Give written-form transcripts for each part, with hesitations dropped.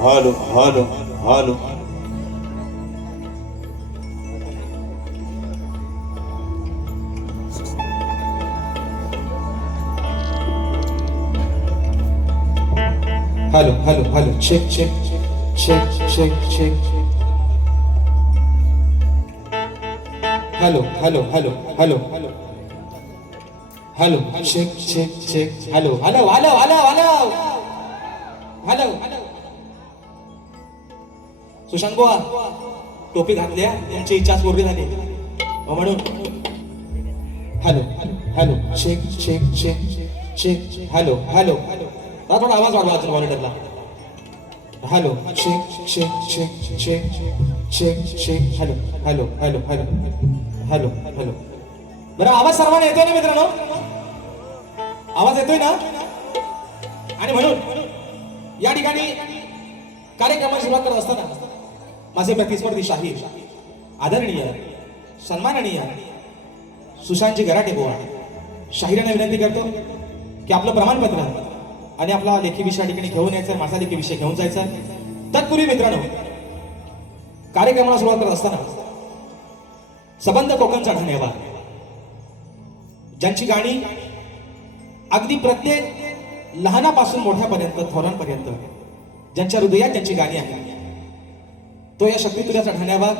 Hello hello hello hello hello hello check check check check check hello hello hello hello hello check check check hello hello hello hello hello hello Sushant बुवा टोपी घातल्या तुमची इच्छाच पूर्ण झाली म्हणून hello hello check check check check hello hello थोडा आवाज वाढवा अजून मॉनिटरला hello check check check check check check hello hello hello hello hello hello बरं आवाज सर्वांना येतोय ना मित्रांनो आवाज येतोय ना आणि म्हणून या ठिकाणी कार्यक्रमाची सुरुवात करत असताना माझे प्रतिस्पर्धी शाहीर आदरणीय सन्माननीय सुशांतजी गराटे बुवा शाहिरांना विनंती करतो की आपलं प्रमाणपत्र आणि आपला लेखी विषय ठिकाणी घेऊन यायचा माझा लेखी विषय घेऊन जायचा तत्पूर्वी मित्रांनो कार्यक्रमाला सुरुवात करत असताना सबंध कोकणचा ठाणेवा ज्यांची गाणी अगदी प्रत्येक लहानापासून मोठ्यापर्यंत थोरांपर्यंत ज्यांच्या हृदयात ज्यांची गाणी आहेत तो या शक्तितुल्याचा ठाण्याबाग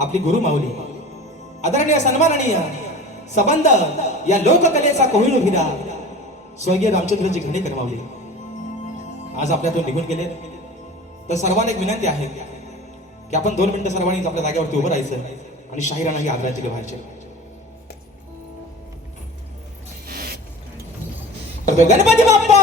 आपली गुरु माऊली आदरणीय सन्माननीय सबंध या लोककलेचा कोहिनूर हिरा स्वर्गीय रामचंद्रजी घाणेकर माऊली आज आपल्यातून निघून गेले तर सर्वांना एक विनंती आहे की आपण 2 मिनिटं सर्वांनी आपल्या जागेवरती उभं राहायचं आणि शाहिरांनाही आदरांजली व्हायचे गणपती बाप्पा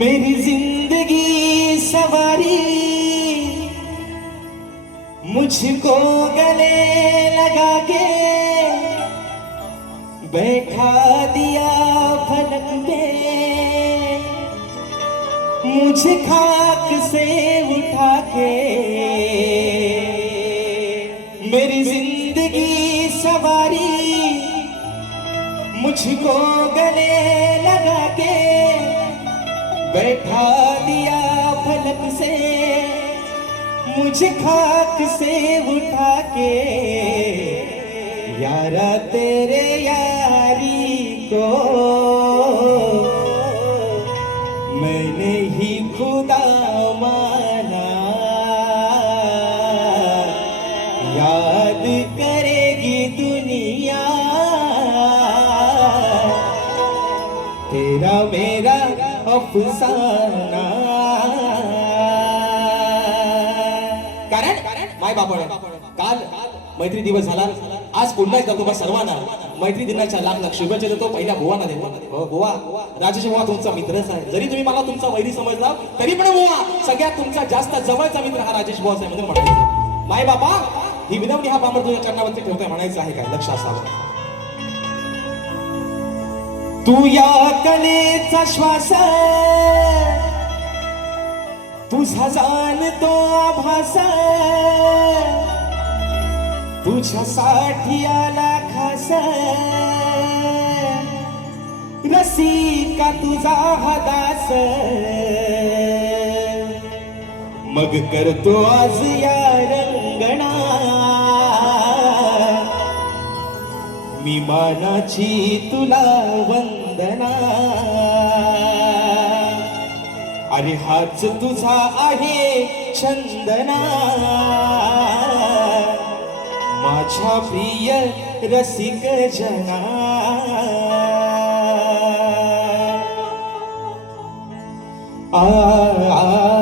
मेरी जिंदगी सवारी मुझको गले लगा के बैठा दिया फलक पे मुझे खाक से उठा के मेरी जिंदगी सवारी मुझको गले लगा के बैठा दिया फलक से मुझे खाक से उठा के यारा तेरे यारी को मैंने ही खुदा माना याद करेगी दुनिया तेरा मेरा अफसाना कारण माय बापा काल मैत्री दिवस झाला आज पुन्हा एकदा तुम्हा सर्वांना मैत्री दिनाच्या लाख लाख शुभेच्छा देतो पहिल्या बुवांना देतो बुवा राजेश बुवा तुमचा मित्रच आहे जरी तुम्ही मला तुमचा वैरी समजला तरी पण बुवा सगळ्यात तुमचा जास्त जवळचा मित्र हा राजेश बुवाच आहे म्हणून म्हणायचं माय बापा ही विनवणी हा पामर तुझ्या चरणावरती ठेवतोय म्हणायचं आहे काय लक्ष असावं तू या कलेचा श्वास तुझा जाणतो आभास तुझ्यासाठी आला खास रसिका तुझा हा दास मग करतो आज या रंगणा मी मानाची तुला वंदना अरे हाच तुझा आहे चंदना माझ्या प्रिय रसिक जना आ आ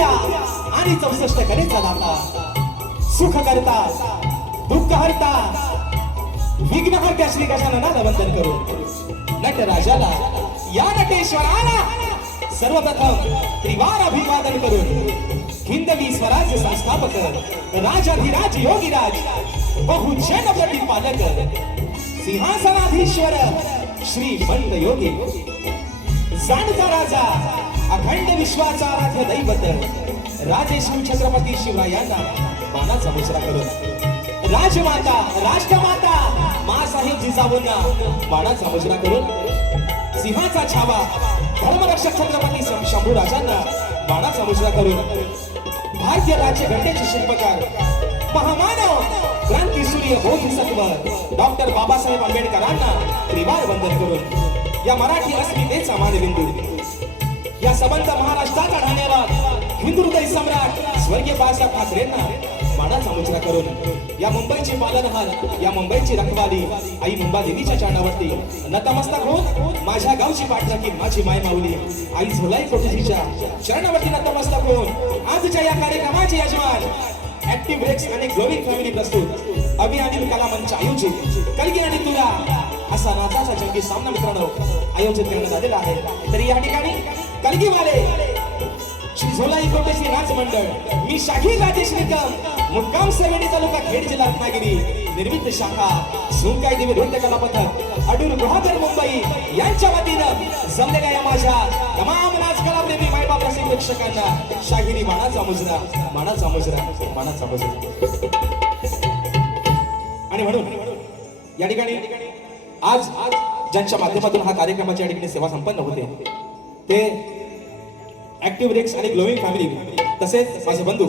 साहित्य आणि 64 कलेचा दाता, सुख करता दुःख हरता विघ्न हरत्या श्री गजाननाला वंदन करून नटराजाला या नटेश्वराला सर्वप्रथम त्रिवार अभिवादन करून हिंदवी स्वराज्य संस्थापक राजाधिराज योगीराज बहुजन प्रतिपालक सिंहासनाधीश्वर श्रीमंत योगी जाणता राजा अखंड विश्वाचा आराध्य दैवत राजेश्री छत्रपती शिवरायांना मानाचा मुजरा करून राजमाता राष्ट्रमाता मासाहेब जिजाऊंना मानाचा मुजरा करून सिंहाचा छावा धर्मरक्षक छत्रपती शंभू राजांना मानाचा मुजरा करून भारतीय राज्य घटनेचे शिल्पकार महामानव क्रांती सूर्य बोधिसत्व डॉक्टर बाबासाहेब आंबेडकरांना त्रिवार वंदन करून या मराठी अस्मितेचा मानबिंदू या सबंध महाराष्ट्राचा ठाणेवाद हिंदू हृदय सम्राट स्वर्गीय बाळासाहेब ठाकरेंना मानाचा मुजरा करून या मुंबईची पालनहार या मुंबईची रखवाली आई मुंबादेवीच्या चरणावरती नतमस्तक होऊन माझ्या गावची पाठराखी माझी माय माऊली आई झोलाई कोटेजीच्या चरणावरती नतमस्तक होऊन आजच्या या कार्यक्रमाचे यजमान ऍक्टिव्ह ब्रेक्स आणि ग्लोविंग फॅमिली प्रस्तुत अभि अनिल कला मंच आयोजित कलगी आणि तुला असा नाचाचा जंगी सामना मित्रांनो आयोजित करण्यात आलेला आहे. तरी या ठिकाणी कलगीवाले श्री झोलाई कोटेची नाच मंडळ मी शाहीर राजेश निकम मुक्काम सवेडी तालुका खेड जिल्हा रत्नागिरी निर्मित शाखा सुंकाई देवी नृत्य कला पथक अडूर गुहागर मुंबई यांच्या वतीनं जमलेल्या या माझ्या तमाम नाच कलाप्रेमी मायबाप रसिक प्रेक्षकांना शाहिरी मानाचा मुजरा मानाचा मुजरा मानाचा मुजरा. आणि म्हणून या ठिकाणी आज ज्यांच्या माध्यमातून हा कार्यक्रमाच्या ठिकाणी सेवा संपन्न होते ते ऍक्टिव्ह ब्रेक्स आणि ग्लोविंग फॅमिली तसेच माझे बंधू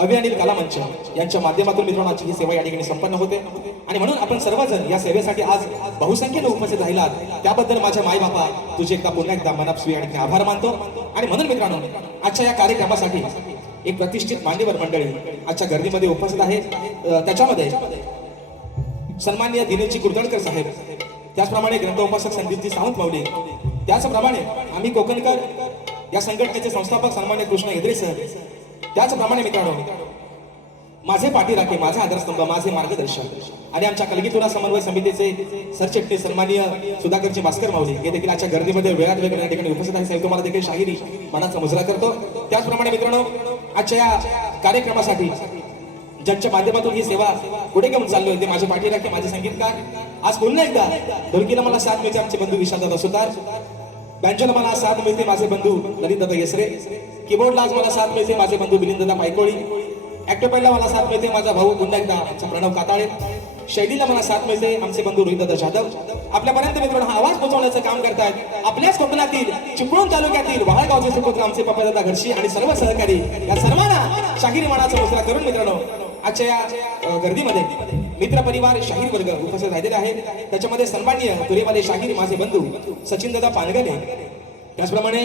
अभि अनिल कला मंच यांच्या माध्यमातून मित्रांनो ही सेवा या ठिकाणी संपन्न होते. आणि म्हणून आपण सर्वजण या सेवेसाठी आज बहुसंख्येने उपस्थित राहिलात त्याबद्दल माझ्या माई बापा तुझे एकदा पुन्हा एकदा मनापासून या ठिकाणी आभार मानतो. आणि म्हणून मित्रांनो आजच्या या कार्यक्रमासाठी एक प्रतिष्ठित मान्यवर मंडळी आजच्या गर्दीमध्ये उपस्थित आहे. त्याच्यामध्ये सन्माननीय दिनेशजी कुर्दळकर साहेब, त्याचप्रमाणे ग्रंथोपासक संदीपजी सावंत माऊली, त्याचप्रमाणे आम्ही कोकणकर या संघटनेचे संस्थापक सन्मान्य कृष्ण हेद्रे सर, त्याचप्रमाणे मित्रांनो माझे पाठीराखे माझा आधारस्तंभ माझे मार्गदर्शक आणि आमच्या कलगीतुरा समन्वय समितीचे सरचिटणीस सन्माननीय सुधाकरजी भास्कर माऊली हे देखील आजच्या गर्दीमध्ये वेळात वेळ या ठिकाणी उपस्थित आहे. साहेब तुम्हाला देखील शाहिरी मनाचा मुजरा करतो. त्याचप्रमाणे मित्रांनो आजच्या या कार्यक्रमासाठी ज्यांच्या माध्यमातून ही सेवा पुढे घेऊन चाललोय ते माझे पाठीराखे माझे संगीतकार. आज पुन्हा एकदा ढोलकीला मला साथ मिळते आमचे बंधू विशालदादा सुतार, बँजोला मला साथ मिळते माझे बंधू ललितदादा येसरे, कीबोर्डला आज मला साथ मिळते माझे बंधू मिलिंददादा पायकोळी, ऍक्टोपाईला मला साथ मिळते माझा भाऊ पुन्हा एकदा आमचा प्रणव काताळे, शैलीला मला साथ मिळते आमचे बंधू रोहितदादा जाधव. आपल्यापर्यंत मित्रांनो हा आवाज पोहोचवण्याचं काम करतायत आपल्याच कोकणातील चिपळूण तालुक्यातील वाळगावचे सुपुत्र आमचे पप्पादादा घरशी आणि सर्व सहकारी या सर्वांना शाहिरी मानाचा मुजरा करून मित्रांनो आजच्या या गर्दीमध्ये मित्र परिवार शाहीर वर्ग उपस्थित राहिलेले आहे. त्याच्यामध्ये सन्माननीय तुरेवाले शाहीर माझे बंधू सचिनदादा पानगले, त्याचप्रमाणे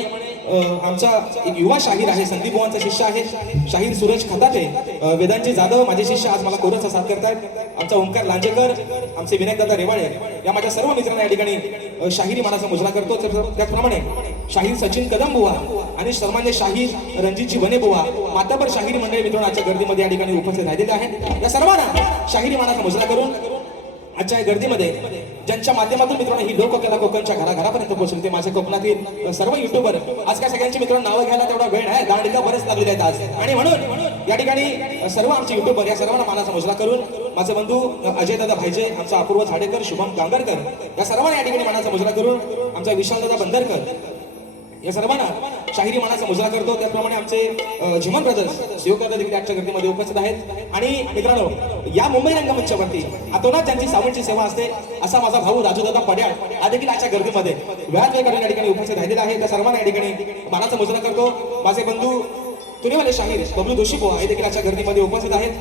आमचा एक युवा शाहीर आहे संदीप बुवांचा शिष्य आहे शाहीर सूरज खताटे, वेदांची जाधव माझे शिष्य आज मला कोरसचा साथ करतायत, आमचा ओंकार लांजेकर, आमचे विनायकदादा रेवाळे या माझ्या सर्व मित्रांना या ठिकाणी शाहिरी मानाचा मुजरा करतो. त्याचप्रमाणे शाहीर सचिन कदम बुवा आणि सन्मान्य शाहीर रणजितजी बने बुवा माताबर शाहिरी मंडळी मित्रांनो आजच्या गर्दीमध्ये या ठिकाणी उपस्थित राहिलेले आहेत. या सर्वांना शाहिरी मानाचा मुजरा करून आजच्या गर्दीमध्ये ज्यांच्या माध्यमातून मित्रांनो ही लोककला कोकणच्या घराघरापर्यंत पोहोचली ते माझ्या कोकणातील सर्व युट्यूबर. आज काय सगळ्यांची मित्रांनो नावं घ्यायला तेवढा वेळ आहे, दांडिका बरेच लागलेले आहेत आज. आणि म्हणून या ठिकाणी सर्व आमचे युट्यूबर या सर्वांना मानाचा मुजरा करून माझे बंधू अजयदादा भाईजे, आमचा अपूर्व झाडेकर, शुभम कांगरकर या सर्वांना या ठिकाणी मानाचा मुजरा करून आमचा विशालदादा बंदरकर या सर्वांना शाहिरी मानाचा मुजरा करतो. त्याचप्रमाणे आमचे झिमन ब्रदर्स शिवकर्ता देखील आजच्या गर्दीमध्ये उपस्थित आहेत. आणि मित्रांनो या मुंबई रंगमंचावरती अतोनात ज्यांची सावंतची सेवा असते असा माझा भाऊ राजूदादा पड्याळ हा देखील आजच्या गर्दीमध्ये वेळात वेळ काढून या ठिकाणी उपस्थित राहिलेला आहे. त्या सर्वांना या ठिकाणी मानाचा मुजरा करतो. माझे बंधू तुरेवाले शाहीर बबलू दोशी बुवा हे देखील आजच्या गर्दीमध्ये उपस्थित आहेत.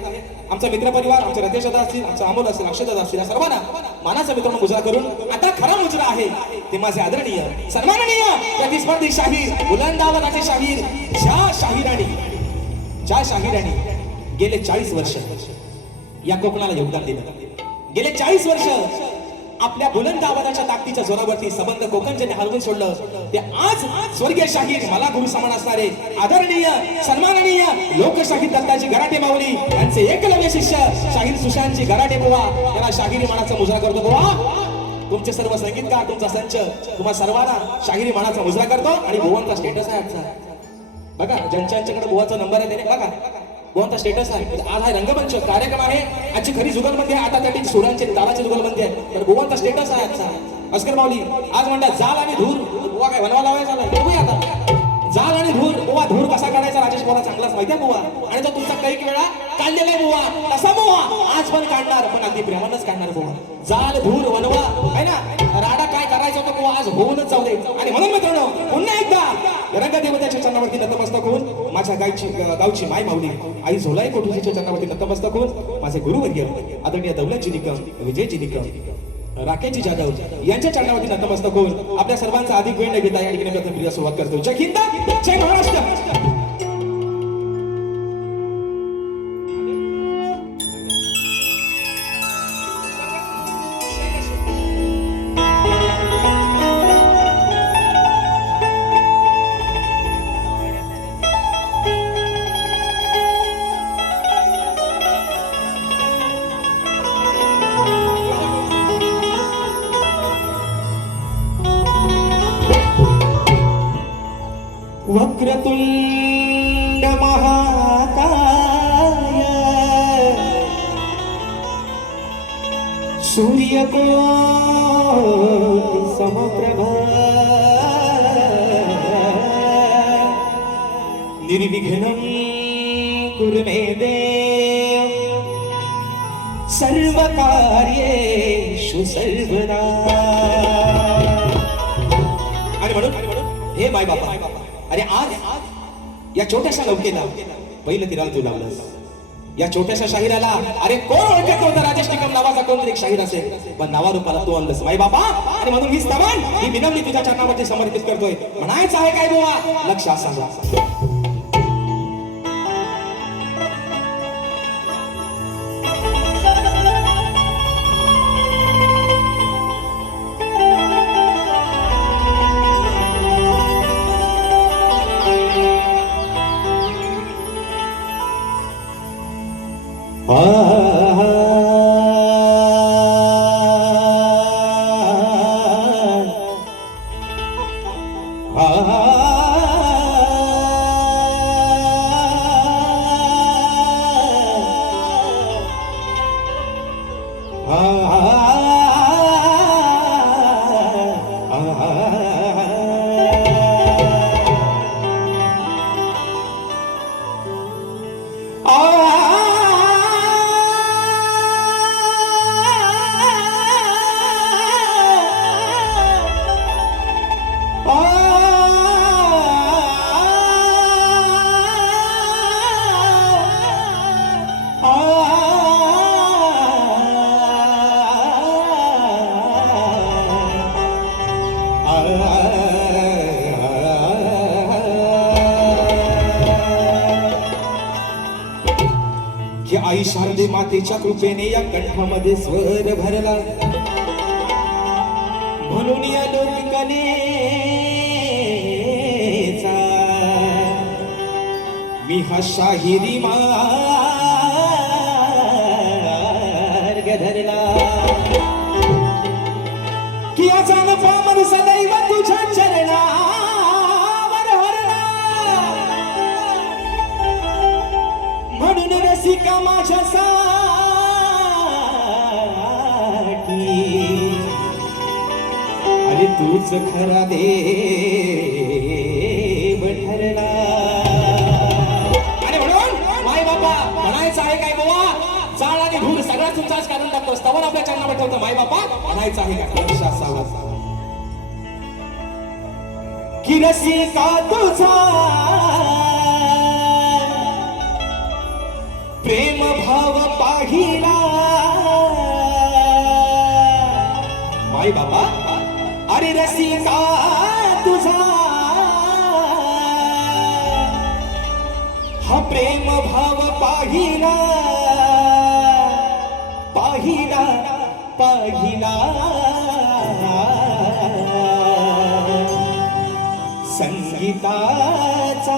आमचा मित्र परिवार आमचे रतेशदादा असतील, आमचा अमोल असेल, अक्षयदादा असतील, या सर्वांना मानाचा मित्रांनो मुजरा करून आता खरा मुजरा आहे ते माझे आदरणीय सन्माननीय प्रतिस्पर्धी शाहीर बुलंदावनाचे शाहीर ज्या शाहिरांनी गेले 40 वर्ष या कोकणाला योगदान दिलं, गेले 40 वर्ष आपल्या बुलंद आवाजाच्या ताकदीच्या जोरावरती सबंध कोकण ज्यांनी हलवून सोडलं ते आज स्वर्गीय शाहीर मला गुरु समान असणारे आदरणीय सन्माननीय लोकशाहीर दत्ताजी गराटे माऊली यांचे एकलव्य शिष्य शाहीर सुशांतजी गराटे बुवा यांना शाहिरी मानाचा मुजरा करतो बुवा. तुमचे सर्व संगीतकार तुमचा संच तुम्हा सर्वांना शाहिरी मानाचा मुजरा करतो. आणि बुवांचा स्टेटस आहे आजचा बघा, ज्यांच्याकडे बुवाचा नंबर आहे त्याने बघा बुवांचा स्टेटस आहे. आज हा रंगमंच कार्यक्रम आहे, आजची खरी जुगलबंदी आहे. आता त्याची सुरांचे तालाची जुगलबंदी आहे, तर बुवांचा स्टेटस आहे आजचा. अस्कर माऊली आज म्हणतात जाल आणि धूर, बुवा काय बनवा लावायचा ना बघूया आता. जाल आणि धूर, बुवा धूर कसा काढायचा राजेश बुवा चांगलाच माहिती आहे बुवा, आणि तो तुमचा कैक वेळा काढलेला आहे बुवा, तसा बुवा आज पण काढणार, पण अगदी प्रेमानच काढणार बुवा. जाल धूर वनवा आहे ना, राडा काय करायचं होतं बुवा आज होऊनच जाऊ दे. आणि म्हणून मित्रांनो पुन्हा एकदा रंगदेवतेच्या चरणावरती नतमस्तक होऊन माझ्या गावची माय माऊली आई झोलाई कोठीच्या चरणावरती नतमस्तक होऊन माझे गुरुवर्य आदरणीय दौलतजी निकम, विजयजी निकम, राकेशजी जाधव यांच्या चरणावरती नतमस्तक होऊन आपल्या सर्वांचा अधिक वेळ न घेता या ठिकाणी प्रथम सुरुवात करतो. जय हिंद, जय महाराष्ट्र. वक्रतुंड महाकाय सूर्यकोटि समप्रभ निर्विघ्नं कुरु मे देव सर्वकार्येषु सर्वदा. आणि म्हणून हे माय बाबा, अरे आज या छोट्याशा नौकेला पहिलं तिराला तू लावलंस. या छोट्याशा शाहिराला अरे कोण ओळखत नव्हता राजेश निकम नावाचा कोणतरी एक शाहीर असेल, पण नावारूपाला तू आणलंस माय बाबा. आणि म्हणून ही स्तवन ही विनम्री तुझ्या चरणावरती समर्पित करतोय. म्हणायचं आहे काय बुवा, लक्षात सांगा. की आई शारदे मातेच्या कृपेने या कंठामध्ये स्वर भरला, म्हणून या लोककलेचा मी हा शाहिरी मार्ग धरला. की अचान पामन सदैव तुझ्या चरणावर हरला, म्हणून रसिका माझ्यासाठी अरे तूच खरा देव ठरला. आणि म्हणून माय बाबा म्हणायचं आहे काय बुवा, जाळ आणि धूर सगळा तुमचाच कारण टाकतो, स्तवन आपल्या चरणावर ठेवतो. माय बाबा म्हणायचं आहे का, लक्षात सावा की रसिका तुझा प्रेम भाव पाहिला. माय बाबा अरे रसिका तुझा हा प्रेम भाव पाहिला, पाहिला पाहिला संगीताचा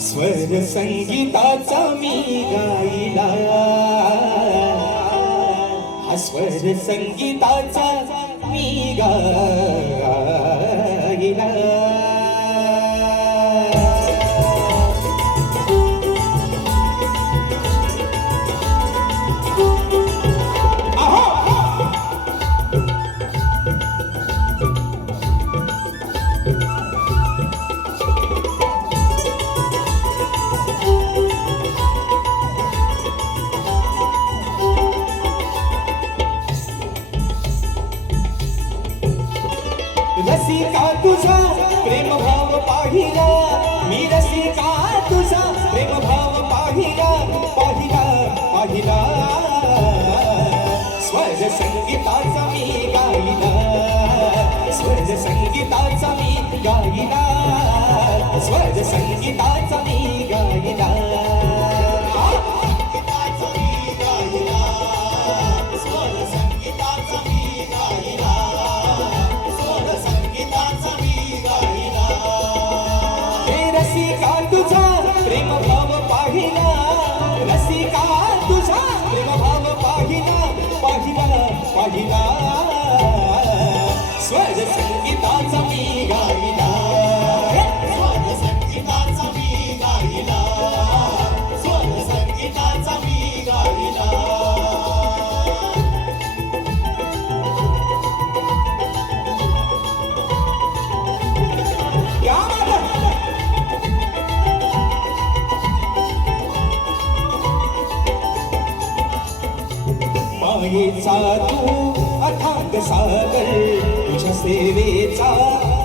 स्वर संगीताचा मी गाईला हा स्वर संगीताचा मी गाईला रसिका तुझा प्रेम भाव पाहिला मी रसिका तुझा प्रेम भाव पाहिला पाहिला पाहिला स्वर संगीताचा मी गाईला स्वर संगीताचा मी गाईला स्वर संगीताचा मी गाईला रसिका तुझा प्रेम भाव पाहिला रसिका तुझा प्रेम भाव पाहिला पाहिला पाहिला स्वर संगीताचा मी गाईला स्वर संगीताचा मी गाईला स्वर संगीताचा मी गाईला मायेचा तू अथांग सागर तुझ्या सेवेचा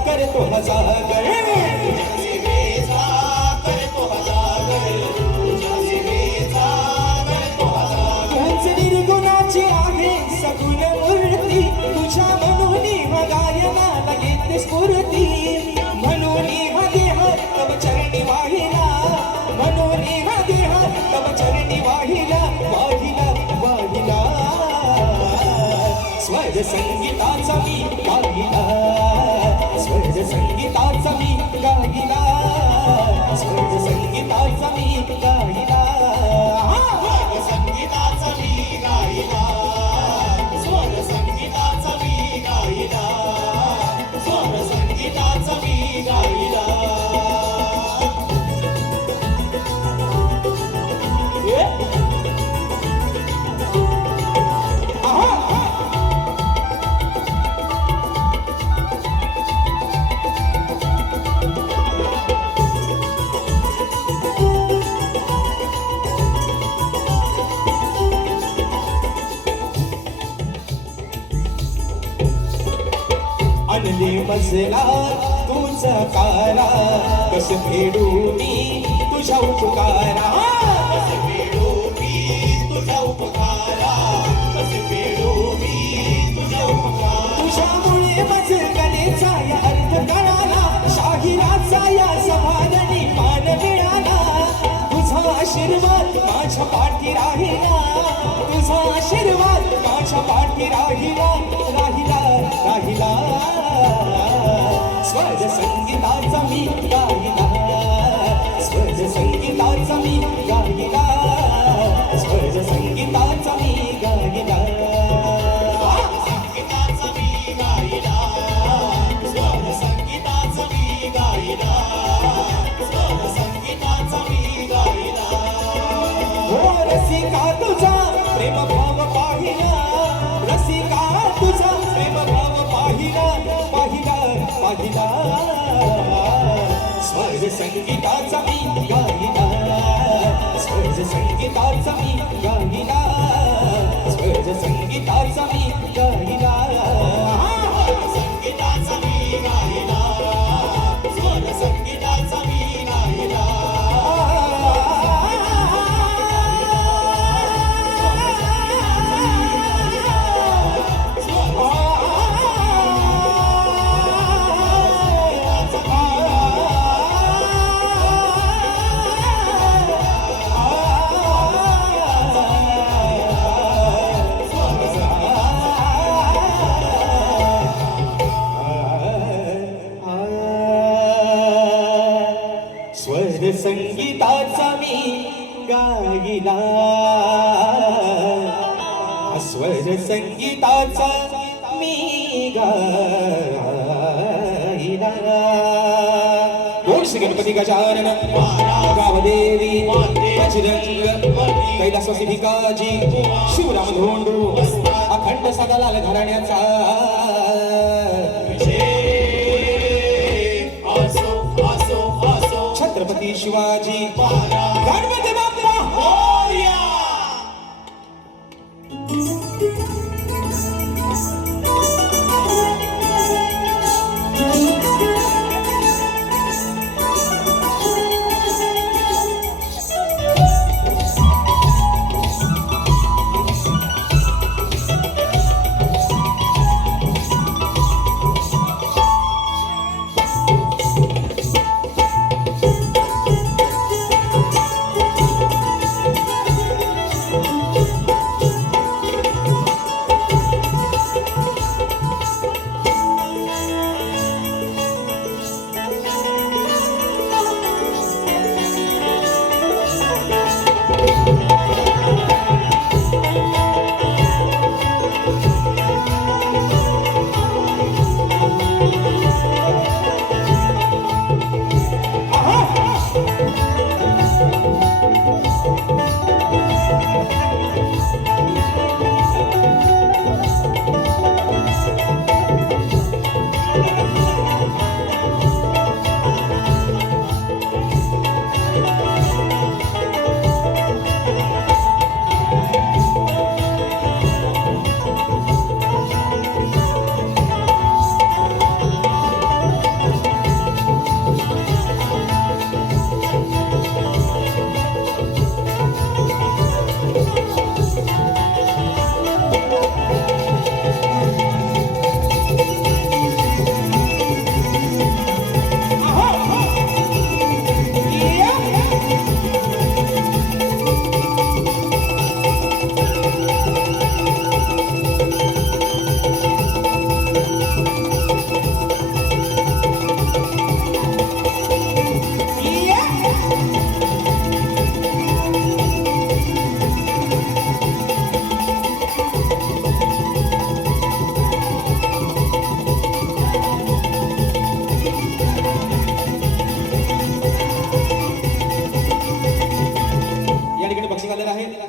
करतो हजागर तुझ्या सेवेचा करतो हजागर तुझ्या सेवेचा करतो हजागर तूच निर्गुणाची आहे सगुण मूर्ती तुझ्या मनोनी गायनाला येते स्फूर्ती मनोनी देह तव चरणी वाहिला मनोनी देह तव चरणी वाहिला वाहिला वाहिला स्वर संगीताचा मी गाईला स्वर संगीताचा मी गाईला स्वर संगीताचा मी गाईला स्वर संगीताचा मी गाईला स्वर संगीताचा मी गाईला स्वर संगीताचा मी गाईला आणले मजला तुझा कारा कस फेडू मी तुझ्या उपकारा कस फेडू मी तुझ्या उपकारा कस फेडू मी तुझ्या उपकारा तुझ्यामुळे मज गणेचा या अर्थ कळाला शाहिराचा या समाधानी मान मिळाला तुझा आशीर्वाद माझ्या पाठी राहिला तुझा आशीर्वाद माझ्या पाठी राहिला राहिला राहिला स्वर संगीताचा मी गाईला स्वर संगीताचा मी गाईला स्वर संगीताचा मी गाईला संगीताचा मी गाईला स्वर संगीताचा मी गाईला स्वर संगीताचा मी गाईला हो रसिका तुझा प्रेम भाव पाहिला रसिका तुझा प्रेम भाव पाहिला पाहिला पाहिला स्वर संगीताचा मी गाईला स्वर संगीताचा मी गाईला स्वर संगीताचा मी गाईला संगीताचा मी गाईला स्वर संगीताचा मी गाईला स्वर संगीताचा मी गाईला, स्वर संगीताचा मी गाईला. बोल श्री गणपती गजानन गावदेवी बजरंग कैलासवासी भिकाजी शिवराम धोंडू अखंड सदालाल घराण्याचा छत्रपती शिवाजी गणपती बाप्पा मोरया.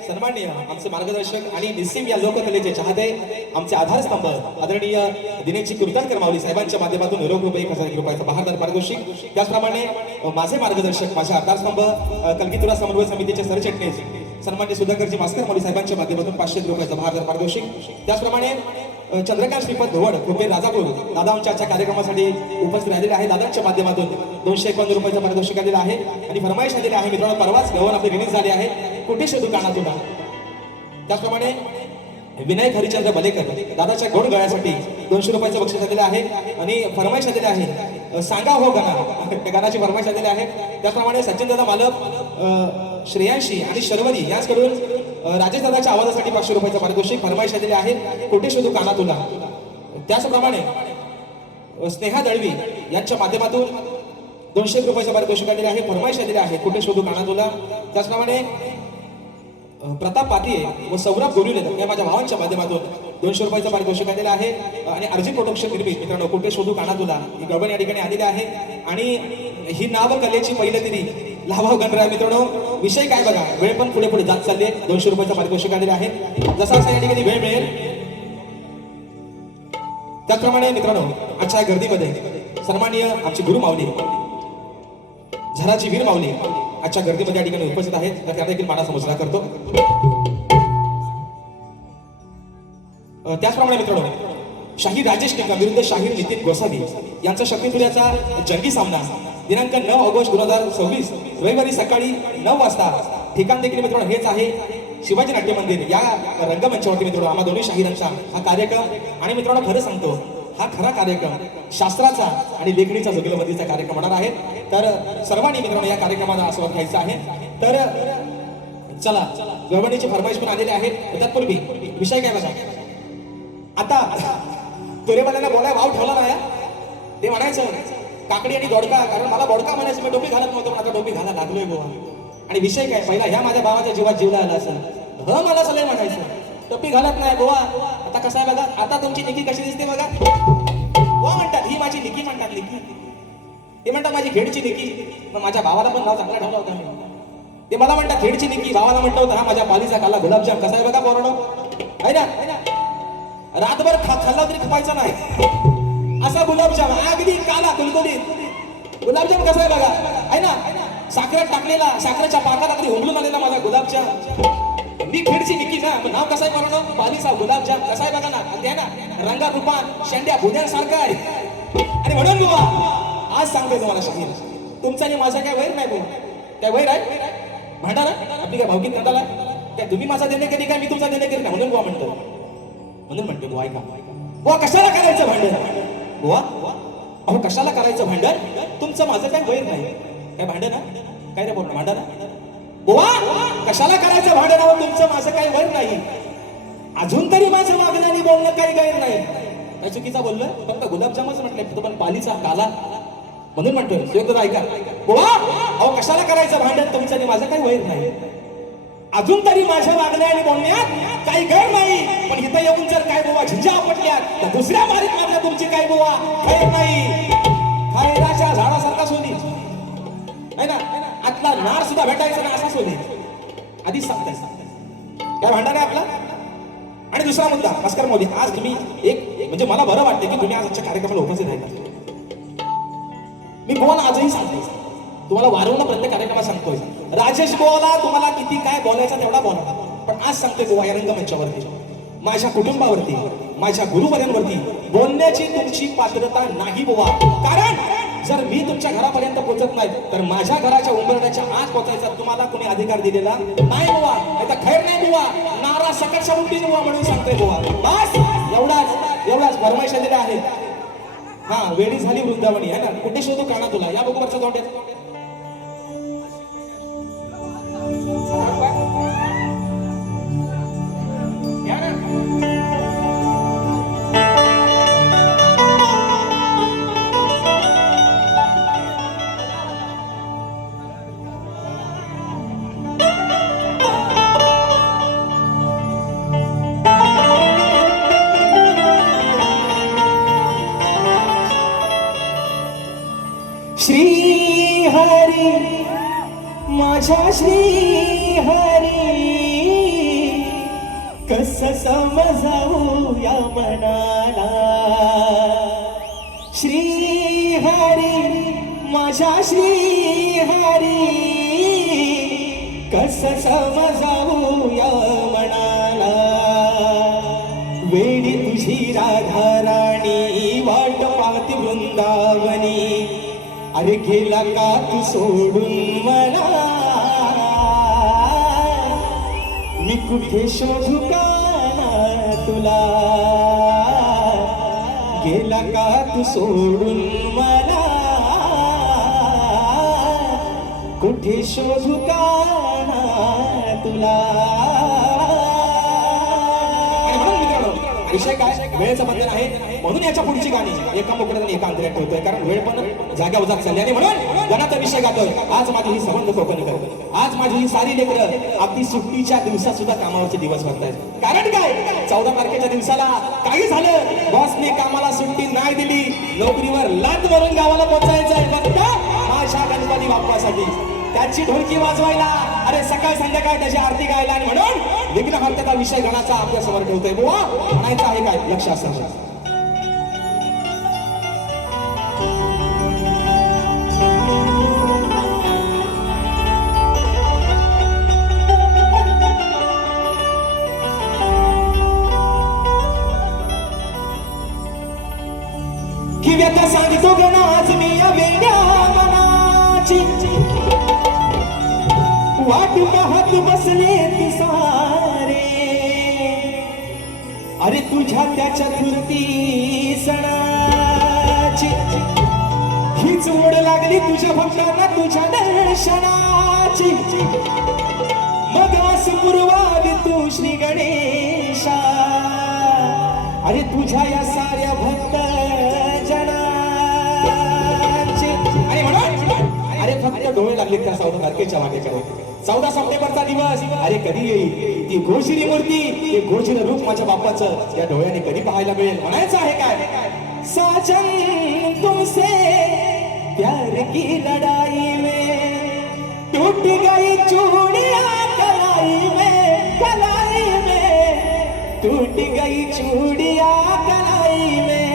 सन्माननीय आमचे मार्गदर्शक आणि निस्सिम या लोककलेचे चाहते आमचे आधारस्तंभ आदरणीय दिनेशजी कीर्तनकर माऊली साहेबांच्या माध्यमातून रोख रुपये 1000 रुपयाचा बहारदार पारितोषिक. त्याचप्रमाणे माझे मार्गदर्शक माझे आधारस्तंभ कलगीतुरा समन्वय समितीचे सरचिटणीस सन्माननीय सुधाकरजी मास्कर माऊली साहेबांच्या माध्यमातून 500 रुपयाचा बहारदार पारितोषिक. त्याचप्रमाणे चंद्रकांत श्रीपद धोवड कुबेर राजापूर दादा आमच्या आजच्या कार्यक्रमासाठी उपस्थित राहिलेले आहे. दादांच्या माध्यमातून 251 रुपयाचं पारितोषिक आलेलं आहे आणि फरमाईश आलेली आहे. मित्रांनो परवाच गव्हाण आपले रिलीज झाले आहे कुठे शोधू कानातून. त्याचप्रमाणे विनायक हरिचंद्र बलेकर दादाच्या गोड गळ्यासाठी 200 रुपयाचं बक्षीस आलेलं आहे आणि फरमाईश आलेली आहे सांगा हो गाणं त्या गाण्याची फरमाईश आलेली आहे. त्याचप्रमाणे सचिन दादा मालक श्रेयांशी आणि शर्वरी याचकडून राजेश दादाच्या आवाजासाठी 500 रुपयाचं पारितोषिक फरमाईश आलेली आहे कुठे शोधू काना तुला. त्याचप्रमाणे स्नेहा दळवी यांच्या माध्यमातून 200 रुपयाचं पारितोषिक आलेले आहे फरमाईश आलेली आहे कुठे शोधू काना तुला. त्याचप्रमाणे प्रताप पाटील व सौरभ गोरुले या माझ्या भावांच्या माध्यमातून 200 रुपयाचं पारितोषिक आलेलं आहे आणि अर्जित प्रोडक्शन निर्मित मित्रांनो कुठे शोधू काना तुला ही गवण या ठिकाणी आलेली आहे आणि ही नाव कलेची पहिली तरी लाभाव गणराय. मित्रांनो विषय काय बघा वेळ पण पुढे पुढे जात चालले. 200 रुपयाचं पारितोषिक आलेले आहे जसा असा या ठिकाणी वेळ मिळेल त्याचप्रमाणे मित्रांनो आजच्या गर्दीमध्ये सन्माननीय आमची गुरु माऊली झराची वीर माऊली आजच्या गर्दीमध्ये या ठिकाणी उपस्थित आहेत तर त्या देखील मानाचा मुजरा करतो. त्याचप्रमाणे मित्रांनो शाहीर राजेश टिंका विरुद्ध शाहीर नितीन गोसावी यांचा शक्तीपुऱ्याचा जंगी सामना दिनांक 9 ऑगस्ट 2026 रविवारी सकाळी 9 वाजता ठिकाण देखील मित्रांनो हेच आहे शिवाजी नाट्य मंदिर या रंगमंचावरती मित्रांनो आम्हा दोन्ही शाहिरांचा हा कार्यक्रम. आणि मित्रांनो खरं सांगतो हा खरा कार्यक्रम शास्त्राचा आणि लेखणीचा जुगलबंदीचा कार्यक्रम होणार आहे. तर सर्वांनी मित्रांनो या कार्यक्रमाला आस्वाद घ्यायचा आहे. तर चला गवणीची फरमाईश पण आलेली आहे. तत्पूर्वी विषय काय बघा आता तुरेवाल्याला बोलाय वाव ठेवला नाही ते म्हणायचं काकडी आणि दोडका, कारण मला बोडका म्हणायचं, मी टोपी घालत नव्हतो, पण आता टोपी घाला लागलोय बुवा. आणि विषय काय, पहिला ह्या माझ्या भावाच्या जीवात जीवला आला असं मला सलय म्हणायचं, टोपी घालत नाही बुवा. आता कसं आहे बघा, आता तुमची निकी कशी दिसते बघा. बुवा म्हणतात ही माझी निकी म्हणतात, निकी. ते म्हणतात माझी खेडची निकी. पण माझ्या भावाला पण नाव चांगला ठेवला होता मी. ते मला म्हणतात खेडची निकी, भावाला म्हटलं होतं हा माझ्या पालीचा काला गुलाबजाम. कसा आहे बघा पोराडो, आहे ना. रातभर खाल्ला तरी खपायचा नाही असा गुलाबजाम, अगदी काला कुलकुलीत गुलाबजाम. कसा आहे बघा, आहे ना. साखरेत टाकलेला, साखरेच्या पाकाला तरी उमलून आलेला माझा गुलाबजाम. मी खेडची निकी ना, नाव कसं आहे पोराडो, पालीचा गुलाबजाम. कसा आहे बघा ना, ते ना रंगा रूपान शेंड्या भुण्यासारखा आहे. आणि म्हणून बुवा आज सांगतोय तुम्हाला शाहीर, तुमचा आणि माझा काय वैर नाही बुवा. काय वैर आहे, भांडारा आपली काय भावकीत नंदाला काय, तुम्ही माझा देणे कधी काय, मी तुमचा देणे कधी काय. म्हणून बुवा म्हणतो, म्हणून म्हणते बुवा ऐका, बुवा कशाला करायचं भांडण बुवा. अहो कशाला करायचं भांडण, तुमचं माझं काय वैर नाही. काय भांडण काय रे बोल भांडण बुवा, कशाला करायचं भांडण. अहो तुमचं माझं काय वैर नाही, अजून तरी माझं वागणं आणि बोलणं काही गैर नाही. काय चुकीचा बोललं, फक्त गुलाबजामच म्हटलंय, पण पालीचा काला. म्हणून म्हणतोय ऐका बुवा, अहो कशाला करायचं भांडण, तुमचं आणि माझं काही वैर नाही, अजून तरी माझ्या वागण्या आणि बोलण्यात काही गैर नाही. पण इथं येऊन जर काय बुवा झिंजा आपटल्यात, तर दुसऱ्या मारीत मात्र तुमची काय बुवा खैर नाही. खैराच्या झाडासारखा सोनी आहे ना, आतला नार सुद्धा भेटायचा ना असा सोनी. आधीच सांगताय काय भांडण आहे आपला. आणि दुसरा मुद्दा, भास्कर मोदी, आज तुम्ही एक म्हणजे मला बरं वाटतं की तुम्ही आज आजच्या कार्यक्रमाला उपस्थित राहिला. मी बुवाला आजही सांगतोय, तुम्हाला वारंवार प्रत्येक कार्यक्रमात सांगतोय, राजेश बुवाला तुम्हाला किती काय बोलायचं तेवढा बोला. पण आज सांगतोय बुवा या रंगमंचावरती, माझ्या कुटुंबावरती, माझ्या गुरुवर्यांवरती बोलण्याची तुमची पात्रता नाही बुवा. कारण जर मी तुमच्या घरापर्यंत पोहोचत नाही, तर माझ्या घराच्या उंबरठ्याच्या आत पोहोचायचा तुम्हाला कोणी अधिकार दिलेला नाही बुवा. नाही तर खैर नाही बुवा, नारा सकटच्या उलटी बुवा. म्हणून सांगतोय बुवा, बस एवढाच फरमाईश दिल्या आहेत. हा वेळी झाली वृंदावनी आहे ना, कुठे शोधू काना तुला, या बघू वरचं तोंड. श्री हरी माझ्या श्री हरी, कस समजावू या मनाला. श्री हरी माझ्या श्री हरी, कस समजावू या मनाला. वेडी तुझी राधा राणी वाट पाहती वृंदावनी, अरे गेला का तू सोडून मला, मी कुठे शोधू काना तुला. गेला का तू सोडून मला, कुठे शोधू काना तुला. विषय काय, वेळेचं बंधन आहे, म्हणून याच्या पुढची गाणी एका मोकळ्यात आणि एका अंतऱ्यात ठेवतोय, कारण वेळ पण जाग्या उजात चालली. आणि म्हणून गणाचा विषय गातोय. आज माझी ही संबंध कोकण कर, आज माझी ही सारी लेकरं अगदी सुट्टीच्या दिवसात सुद्धा कामावरचे दिवस भरतायत. कारण काय, 14 तारखेच्या दिवसाला काही झालं, बॉसने कामाला सुट्टी नाही दिली, नोकरीवर लात मारून गावाला पोहोचायचंय फक्त माझ्या गणपती बाप्पासाठी, त्याची ढोलकी वाजवायला, अरे सकाळ संध्याकाळ त्याची आरती गायला. आणि म्हणून विघ्न भक्ताचा विषय गणाचा आपल्या समोर ठेवतोय बुवा. म्हणायचं आहे काय, लक्ष असं. की व्यथा सांगतो गणाच मी या वेड्या मनाची, वाट पाहत बसले ती सारे. अरे तुझ्या त्या चतुर्थी सणाची हीच ओढ लागली तुझ्या भक्तांना तुझ्या दर्शनाची. मग वास पूर्वादी तू श्री गणेशा, अरे तुझ्या या साऱ्या भक्त जनाची डोळे लागले त्या 14 तारखेच्या वाटेकडे. 14 सप्टेंबरचा दिवस अरे कधी येईल ती गोशिरी मूर्ती, ते गोशिर रूप माझ्या बाप्पाचं या डोळ्याने कधी पाहायला मिळेल. म्हणायचं आहे काय, साजन तुमसे प्यार की लड़ाई में टूट गई चूड़ियां कलाई में टूट गई चूड़ियां कलाई में.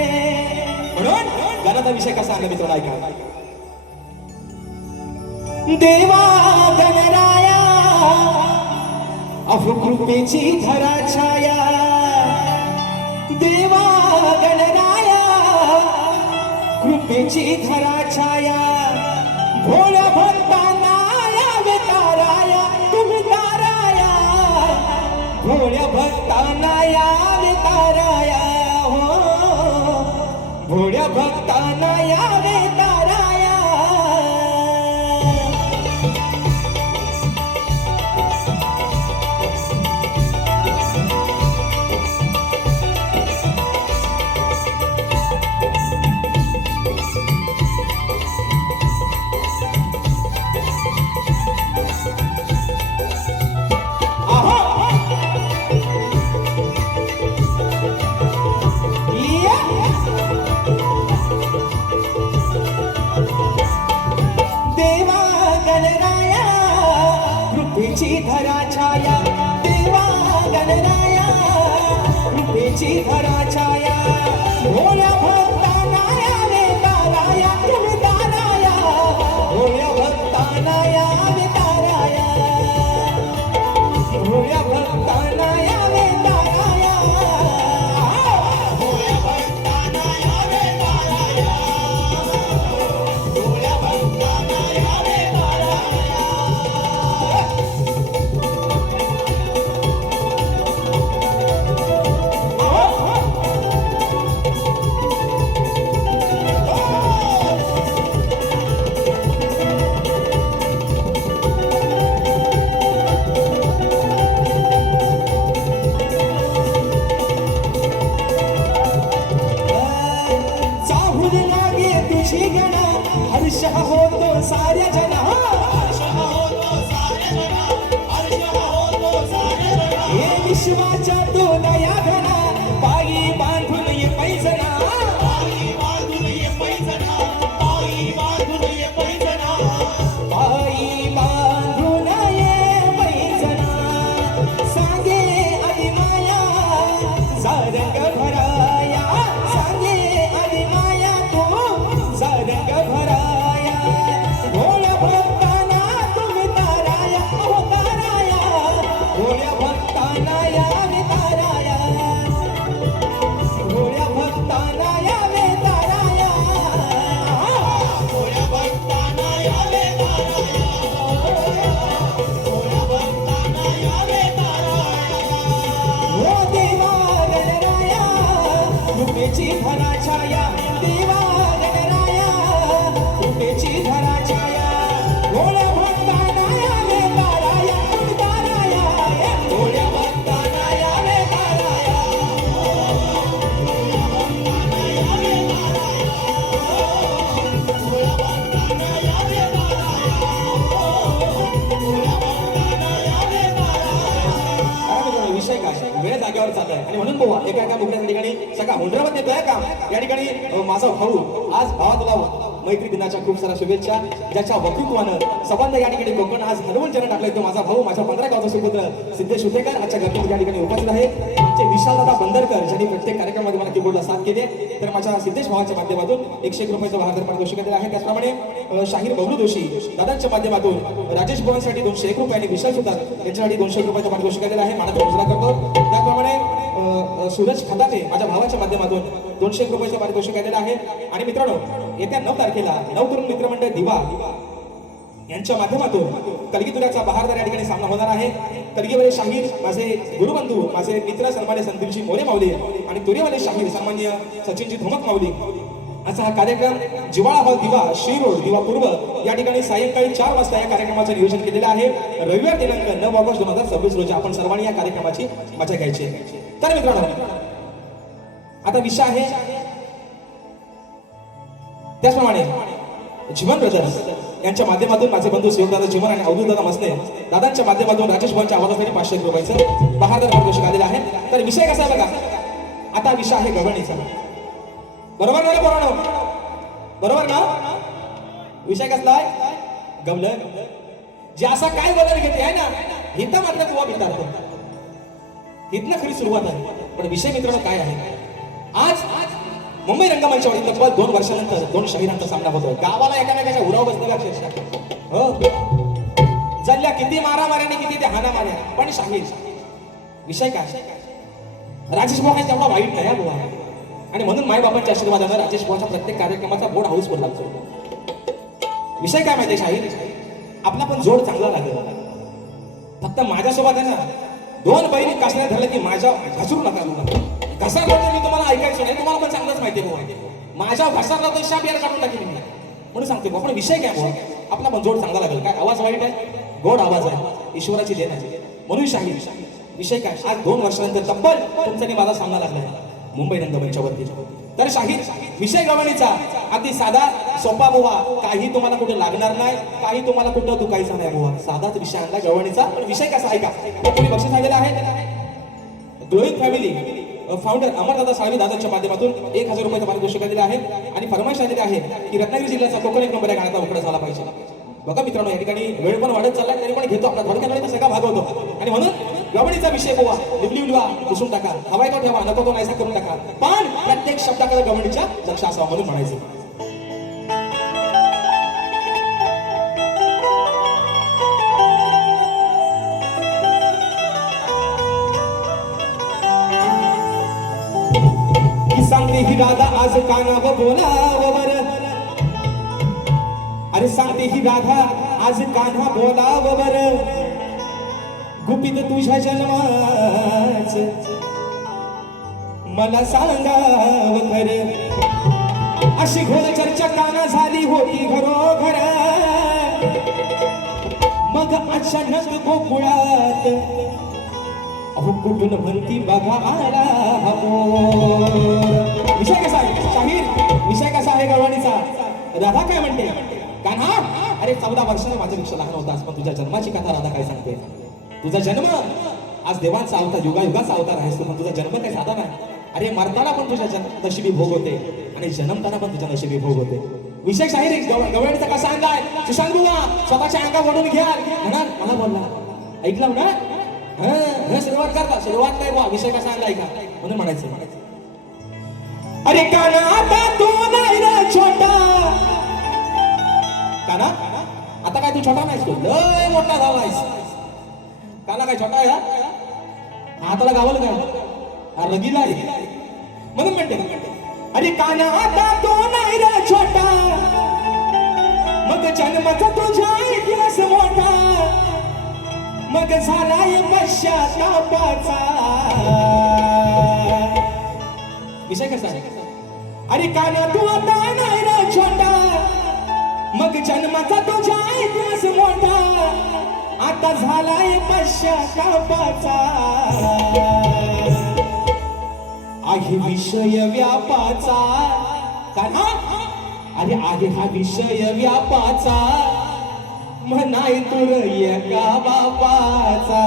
म्हणून गाण्याचा विषय कसा आहे मित्रांनो ऐका. देवा गणराया अहो कृपेची धरा छाया, देवा गणराया कृपेची धरा छाया, भोळ्या भक्तांना यावे ताराया तुम्ही ताराया, भोळ्या भक्तांना यावे ताराया, हो भोळ्या भक्तांना यावे ताराया. धरा छाया, देवा गणराया कृपेची धरा छाया, भोळ्या भक्तांना यावे ताराया तुम्ही ताराया, भोळ्या भक्तांना यावे ताराया, भोळ्या भक्तांना यावे ताराया, भोळ्या भक्तांना यावे ताराया, भोळ्या भक्तांना यावे ताराया. हर्ष होतो साऱ्या जना, हे विश्वाच्या तो दया घना, पायी बांधून ये पैजना, पायी बांधून ये पैजना, पायी बांधून ये पैजना, पायी बांधून ये पैजना, सांगे आली माया सारंग भराया, सांगे आली माया तू सारंग भराया, भोळ्या भक्तांना तुम्ही ताराया, अहो ताराया, भोळ्या भक्तांना यावे ताराया, भोळ्या भक्तांना यावे ताराया, भोळ्या भक्तांना यावे ताराया, भोळ्या भक्तांना यावे ताराया. हो देवा गणराया कृपेची धरा छाया, देवा गणराया कृपेची धरा छाया, भोळ्या भक्तांना यावे ताराया तुम्ही ताराया, भोळ्या भक्तांना यावे ताराया, भोळ्या भक्तांना यावे ताराया, भोळ्या भक्तांना यावे ताराया, भोळ्या भक्तांना यावे ताराया. विषय काय वेळ जागेवर चाललाय आणि म्हणून बोवा एका मुख्या ठिकाणी सगळा हुंडरावत येतोय का या ठिकाणी माझा भाऊ आज भावा तुला मैत्री दिनाच्या खूप साऱ्या शुभेच्छा, ज्याच्या वक्तृत्वानं संबंध या ठिकाणी कोकण आज हलवून जण टाकलाय तो माझा भाऊ, माझ्या 15 गावचा सुपुत्र सिद्धेश उतेकर आजच्या गर्दीत या ठिकाणी उपस्थित आहे. आमचे विशालदादा बंदरकर ज्यांनी प्रत्येक कार्यक्रमामध्ये मला कीबोर्डला साथ केली, तर माझ्या सिद्धेश भावाच्या माध्यमातून 101 रुपयाचा वाहन पारितोषिक दिले आहे. त्याचप्रमाणे शाहीर बबलू जोशी दादांच्या माध्यमातून राजेश भवनसाठी 201 रुपये आणि विशाल सुतार यांच्यासाठी 201 रुपयाचा पारितोषिक दिला आहे, मानाचा मुजरा करतो. त्याचप्रमाणे सूरज खंदाते माझ्या भावाच्या माध्यमातून 201 रुपयाचा पारितोषिक दिलेला आहे. आणि मित्रांनो येत्या 9 तारखेला नवतरुण मित्रमंडळ दिवा यांच्या माध्यमातून कलगीतुऱ्याचा बहारदार या ठिकाणी सामना होणार आहे. कलगीवाले शाहीर माझे गुरुबंधू माझे मित्र सन्मान्य संदीपजी मोरे माऊली आणि तुरेवाले शाहीर सन्मान्य सचिनजी धमक माऊली असा हा कार्यक्रम जिवाळा हॉल दिवा श्री रोड दिवा पूर्व या ठिकाणी सायंकाळी 4 वाजता या कार्यक्रमाचं नियोजन केलेलं आहे. रविवार दिनांक 9 ऑगस्ट 2026 रोजी आपण सर्वांनी या कार्यक्रमाची मजा घ्यायची. तर मित्रांनो आता विषय आहे त्याचप्रमाणे जीवन ब्रदर्स यांच्या माध्यमातून माझे बंधू शिवदादा चिमर आणि अवधूत दादा मसने दादांच्या माध्यमातून राजेश भाऊंच्या आवाजासाठी 500 रुपयाचं बहादर पारितोषिक आलेलं आहे. तर विषय कसा आहे बघा, आता विषय आहे गवळणीचा. बरोबर ना पोरांनो? बरोबर ना? विषय कसला आहे? गवळण. जे असा काय गवळण घेते आहे ना, हिथं मात्र तुवा भितारतो. हिथनं खरी सुरुवात आहे. पण विषय मित्रांनो काय आहे, आज मुंबई रंगमंचावर तब्बल 2 वर्षानंतर 2 शाहिरांचा सामना होतोय. गावाला एकामेकाच्या उराव बसलेला अक्षरशः हो जल्ल्या किती मारामाऱ्याने किती ते हाना माऱ्या, पण शाहीर विषय काय, राजेश भाऊ काय तेवढा वाईट नाही बुवा. आणि म्हणून मायबापांच्या आशीर्वादानं राजेश भाऊच्या प्रत्येक कार्यक्रमाचा बोर्ड हाऊसफुल लागतो. विषय काय माहिती शाहीर, आपला पण जोड चांगला लागेल. फक्त माझ्यासोबत आहे ना 2 बहिणी कासऱ्या धरल्या की माझ्या घसरू नका. घसार मी तुम्हाला ऐकायचं नाही, तुम्हाला पण चांगलंच माहिती आहे. माझ्या घसारला तर शाप यायला काढून टाकेल मी म्हणून सांगते. पण विषय काय बुवा, आपला पण जोड चांगला लागेल. काय आवाज वाईट आहे, गोड आवाज आहे, ईश्वराची देण आहे. म्हणून शाहीर विषय काय, आज 2 वर्षानंतर तब्बल तुमच्यानी माझा सामना लागलाय मुंबई रंगमंचावरती. तर शाहीर विषय गवळणीचा अगदी साधा सोपा बुवा. काही तुम्हाला कुठे लागणार नाही, काही तुम्हाला कुठं दुखायचं नाही बुवा. साधाच विषय आणला गवळणीचा. पण विषय कसा ऐका, कोणी बक्षीस आलेला आहे. ग्लोईंग फॅमिली फाउंडर अमरदादा साळवी दादांच्या माध्यमातून 1000 रुपयाचं पारितोषिक दिलेलं आहे. आणि फरमाईश आलेली आहे की रत्नागिरी जिल्ह्याचा कोकण 1 नंबर या गाण्याचा उकडा झाला पाहिजे. बघा मित्रांनो, या ठिकाणी वेळ पण वाढत चाललाय, तरी पण घेतो आपला थोडक्यात सगळा भाग होतो. आणि म्हणून गवळणीचा विषय बुवा लिवली उलवा पुसून टाका, हवाय तो ठेवा, नको तो नाहीसा करून टाका, पण प्रत्येक शब्दाकडे गवळणीच्या लक्ष असावं म्हणून म्हणायचं. सांगते ही राधा आज कानावर बोलावर, अरे सांगते ही राधा आज कान्हा बोलावर, गुपित तुझ्या जन्माच मला सांगाव खरं. अशी घोर चर्चा काना झाली होती घरोघर, मग अचानक गोकुळात अहो कुठून म्हणती बघा आला विषय कसा आहे शाहीर, विषय कसा आहे गवळणीचा. राधा काय म्हणते, कान्हा अरे 14 वर्षाने माझ्यापेक्षा लहान होतास, पण तुझ्या जन्माची कथा राधा काय सांगते. तुझा जन्म आज देवांचा अवतार, युगायुगाचा अवतार आहेस तू, पण तुझा जन्म काही साधा नाही. अरे मरताना पण तुझ्या नशिबी भोग होते आणि जन्मताना पण तुझ्या नशिबी भोग होते. विषय शाहीर गवळणीचा कसा अंगाय, सुशांत बुवा स्वतःच्या अंगा ओढून घ्या म्हणा, मला बोलला ऐकलं ना. सुरुवात करता, सुरुवात काय बा, विषय कसा आणलाय का म्हणून म्हणायचं. अरे काना आता तू नाही रे छोटा, काना आता काय तू छोटा नाहीस, तू लय मोठा झालायस. काना काय छोटा आहे, हाताला गावल काय रगीला आहे म्हणून म्हणते. अरे काना आता तू नाही रे छोटा, मग जन्माचा तुझ्या इतिहास मोठा, मग झालाय पश्चातापाचा. विषय कसा आहे, अरे काना तू आता नाही रे छोटा, मग जन्माचा तुझा इतिहास मोठा, आता झालाय पश्चातापाचा. आहे विषय व्यापाचा, काना अरे आहे हा विषय व्यापाचा, म्हणाय तुर एका बापाचा.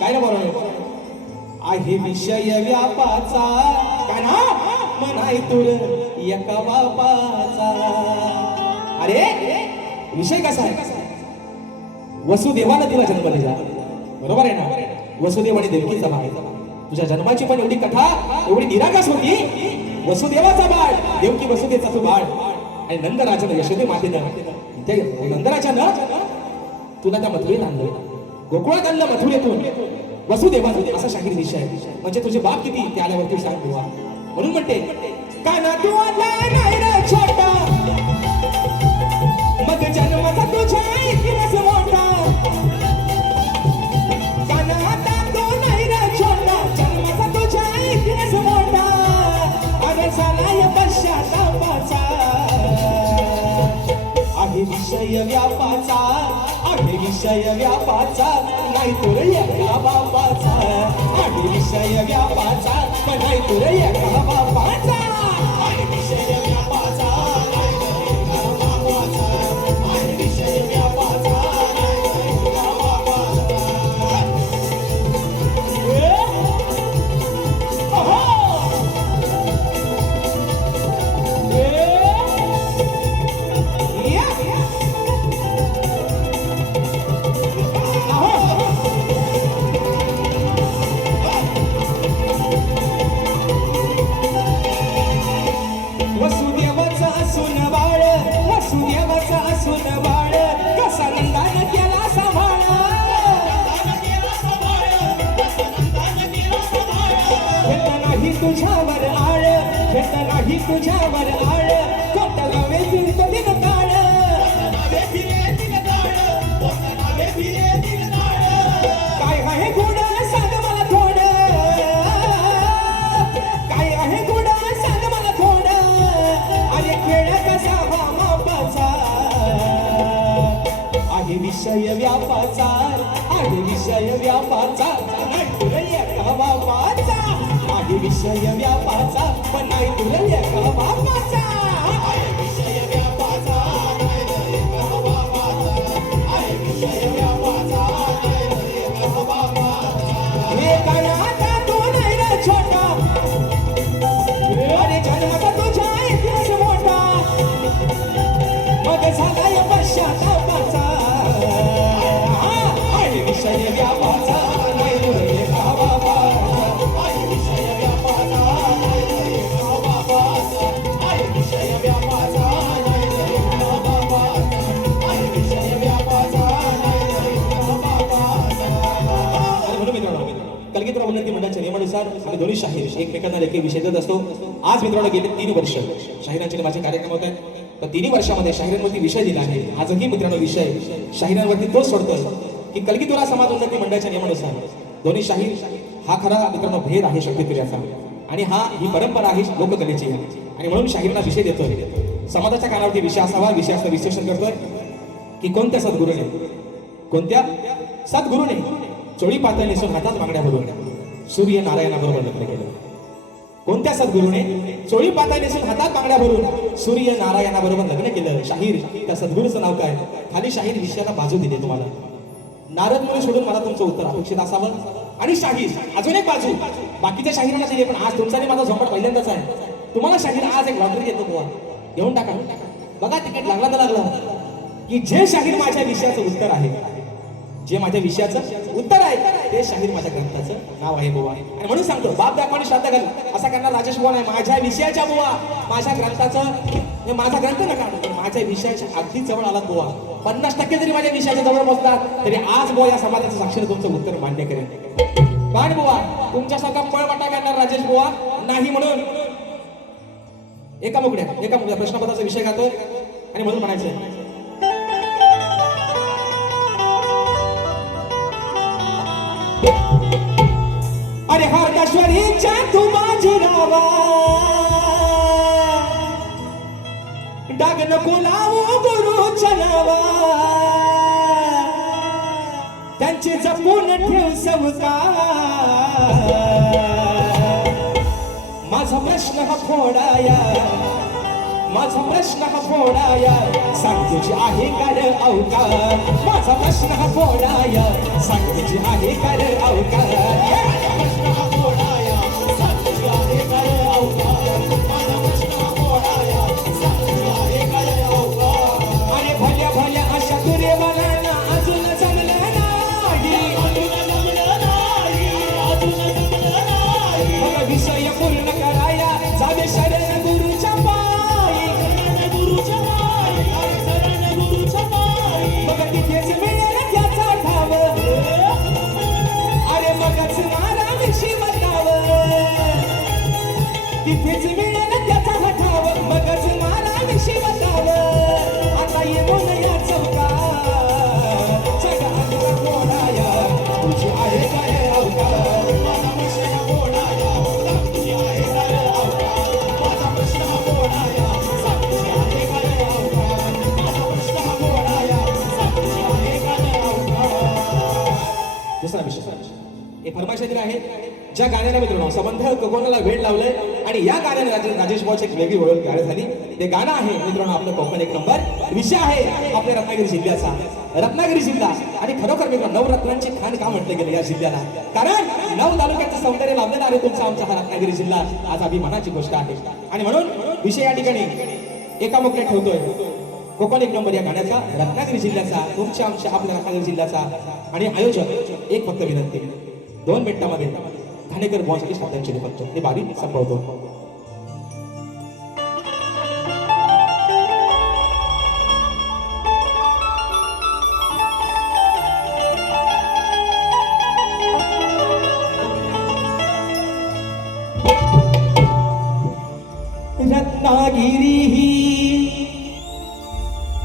काय ना बरोबर आहे विषय व्यापाचा, काना म्हणाय तुर एका बापाचा. अरे विषय कसा आहे, वसुदेवानं तिला जन्म दिला, बरोबर आहे ना. वसुदेव आणि देवकीचा बाळ, तुझ्या जन्माची पण एवढी कथा एवढी निरागस होती. वसुदेवाचा बाळ, देवकी वसुदेवाचा बाळ, आणि नंदराजानं यशोदे मातेनं नंदराजानं तुला त्या मथुरेत आणलं, गोकुळात आणलं मथुरेतून वसुदेवानं. असा शाहीर विषय आहे. म्हणजे तुझे बाप किती ते आल्यावरती सांग बुवा. म्हणून म्हणते काना तू आता नाही रे छोटा, मग जन्माचा तुझ्या इतिहास मोठा, काना आता तू नाही रे छोटा, जन्माचा तुझ्या इतिहास मोठा, अरे झालाय पश्चातापाचा. आहे विषय व्यापाचा, आहे विषय व्यापाचा, नाही तुर एका बापाचा. आहे विषय व्यापाचा, नाही तुर एका बापाचा. आहे विषय व्यापाचा, तुझ्यावर आळ कोणत्या नावे फिरतो दिन काळ काय आहे गुण सांग मला थोडं काय आहे गुण सांग मला थोडं आणि खेळ कसा हा मापाचा आहे विषय व्यापाचा आहे विषय व्यापाचा नाही तुला एका बापाचा आहे विषय व्यापाचा पण नाही तुला एका बापाचा आहे विषय व्यापाचा नाही तुला एका बापाचा आहे विषय व्यापाचा नाही तुला एका बापाचा हे कानाचा तू नाही रे छोटा अरे जन्माचा तुझ्या इतिहास मोठा मग झाला या पश्चातापाचा आहे विषय व्यापाचा नाही तुला एका बापाचा आहे विषय व्यापाचा नाही तुला एका बापाचा आहे विषय व्यापाचा नाही तुला एका बापाचा आहे विषय व्यापाचा नाही तुला एका बापाचा. म्हणून मित्रांनो कलगीधर उन्नती मंडळाच्या नियमानुसार आम्ही दोन्ही शाहीर एकमेकांना लेखी विषय देत असतो. आज मित्रांनो गेले 3 वर्ष शाहिरांचे माझे कार्यक्रम होत आहेत तर 3 वर्षामध्ये शाहिरांवरती विषय दिला आहे. आजही मित्रांनो विषय शाहिरांवरती तोच सोडतोय की कलगीधर समाज उन्नती मंडळाच्या नियमानुसार दोन्ही शाहीर हा खरा मित्रांनो भेद आहे शक्तीप्रियाचा आणि ही परंपरा आहे लोककलेची आणि म्हणून शाहिरांना विषय देतोय. समाजाच्या कानावरती विषय असावा विषयाचं विश्लेषण करतोय की कोणत्या सद्गुरूने चोळी पातळ नेसून हातात बांगड्या भरून सूर्य नारायणाबरोबर लग्न केलं. कोणत्या सद्गुरूने चोळी पातळ नेसून हातात बांगड्या भरून सूर्य नारायणाबरोबर लग्न केलं. शाहीर त्या सद्गुरूचं नाव काय खाली शाहीर विषयाला बाजू दिली तुम्हाला. नारद मुनी सोडून मला तुमचं उत्तर अपेक्षित असावं आणि शाहीर अजून एक बाजू बाकीच्या शाहिरांना दिली पण आज तुमचा माझा झोपट पहिल्यांदाच आहे. तुम्हाला शाहीर आज एक लॉटरी देतो बुवा घेऊन टाका बघा तिकीट लागला तर लागला की जे शाहीर माझ्या विषयाचं उत्तर आहे जे माझ्या विषयाचं उत्तर आहे ते शाहीर माझ्या ग्रंथाचं नाव आहे बुवा. आणि म्हणून सांगतो बाप दाखवानी श्राद्ध घाल असा करणार राजेश बुवा नाही. माझ्या विषयाच्या बुवा माझ्या ग्रंथाचं माझा ग्रंथ नका माझ्या विषयाच्या अगदी जवळ आलात बुवा. 50% जरी माझ्या विषयाच्या जवळ पोहोचलात तरी आज बुवा या समाजाचं साक्षर तुमचं उत्तर मान्य करेल. पण बुवा तुमच्यासारखा पळवाटा करणार राजेश बुवा नाही. म्हणून एका मुकड्या प्रश्नपत्राचा विषय घातोय आणि म्हणून म्हणायचं अरे हरदाश्वरीच्या तू माझी रावा डाग नको लावू गुरुच्या नावा त्यांचे जपून ठेव संस्कार. माझा प्रश्न हा फोडाया सांग तुझी आहे का रे अवकार. माझा प्रश्न हा फोडाया सांग तुझी आहे का रे अवकार. अरे भल्या भल्या अशा तुरे मला ना अजून जमलं नाही विषय पूर्ण कराया जावे शरण गुरुच्या पायी मग तिथेच मिळेल त्याचा ठाव. अरे मगच मला विषय तिथेच मिळेल त्याचा ठाव मगच मला विषय आता येऊन या चौका जगात कोणाया तुझी आहे काय अवकार. माझा प्रश्न कोणाया तुझी आहे काय अवकार. माझा प्रश्न कोणाया तुझी आहे काय अवकार. माझा प्रश्न कोणाया तुझी आहे काय अवकार. दुसरा विषय हे फरमाइश दिली आहे ज्या गाण्याला मित्रांनो संबंध कोकणाला वेळ लावलंय आणि या गाण्याने राजेश भाऊची एक वेगळी ओळख गाणं झाली. ते गाणं आहे मित्रांनो आपलं कोकण 1 नंबर विषय आहे आपल्या रत्नागिरी जिल्ह्याचा. रत्नागिरी जिल्हा आणि खरोखर मित्रांनो नवरत्नांची खाण का म्हटलं गेलं या जिल्ह्याला कारण 9 तालुक्याचं सौंदर्य लाभलेला आहे तुमचा आमचा हा रत्नागिरी जिल्हा. आज अभिमानाची गोष्ट आहे आणि म्हणून विषय या ठिकाणी एका मुखले ठेवतोय कोकण 1 नंबर या गाण्याचा रत्नागिरी जिल्ह्याचा तुमच्या आमच्या आपल्या रत्नागिरी जिल्ह्याचा. आणि आयोजक एक फक्त विनंती 2 मिनिटांमध्ये ठाणेकर बॉससाठी श्रद्धांजली करतो ते बारी संपवतो. रत्ना